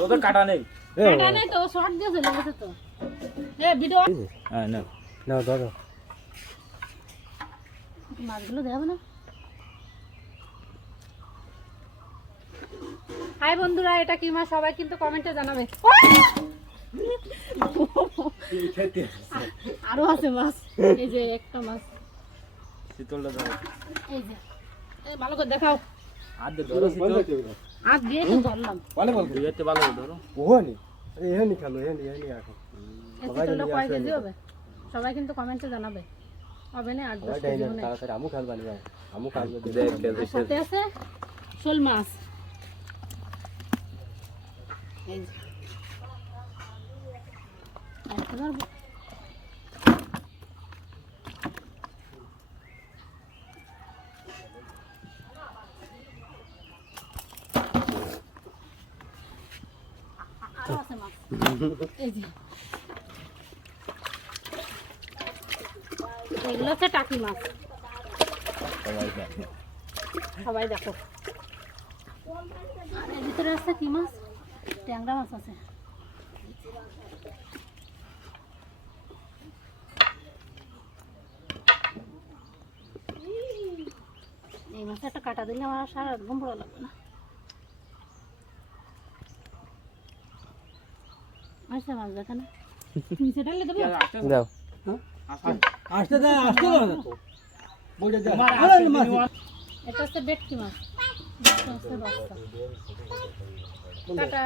তোদের কাটা নেই কাটা নেই তো শর্ট দিয়ে চলে গেছে তো ভিডিও হ্যাঁ না না ধরো মাছগুলো দেখাবে না। হাই বন্ধুরা, এটা কি মাছ সবাই কিন্তু কমেন্টে জানাবে। আরো আছে মাছ, এই যে একটা মাছ শীতলটা ধরো এই যে ভালো করে দেখাও। হাত দিয়ে ধরো শীতল হাত দিয়ে তো ধরলাম। বলে বল দুইতে ভালো করে ধরো ওহনি এখানে খেলো এখানে এখন এই শীতলটা কয় কেজি হবে সবাই কিন্তু কমেন্টে জানাবে। হবে না 8-10 কেজি হবে। তাড়াতাড়ি আমু খাল বানি আমু খাল আর সাথে আছে শোল মাছ। এই যে আরেকটা ধরবো। আরো আছে মাছ এই যে এগুলো হচ্ছে টাকি মাছ। সবাই দেখো। আর এর ভিতরে আছে কি মাছ? ট্যাংরা মাছ আছে। এই মাছে একটা কাটা দিলে আমার সারা ঘুম পড়া লাগবে না। আচ্ছা মাছ দেখে না নিচে ঢালে দেবো দাও আসতে দাও তো বইটা দাও এটা হচ্ছে বেটকি মাছ। বাচ্চা। টাটা।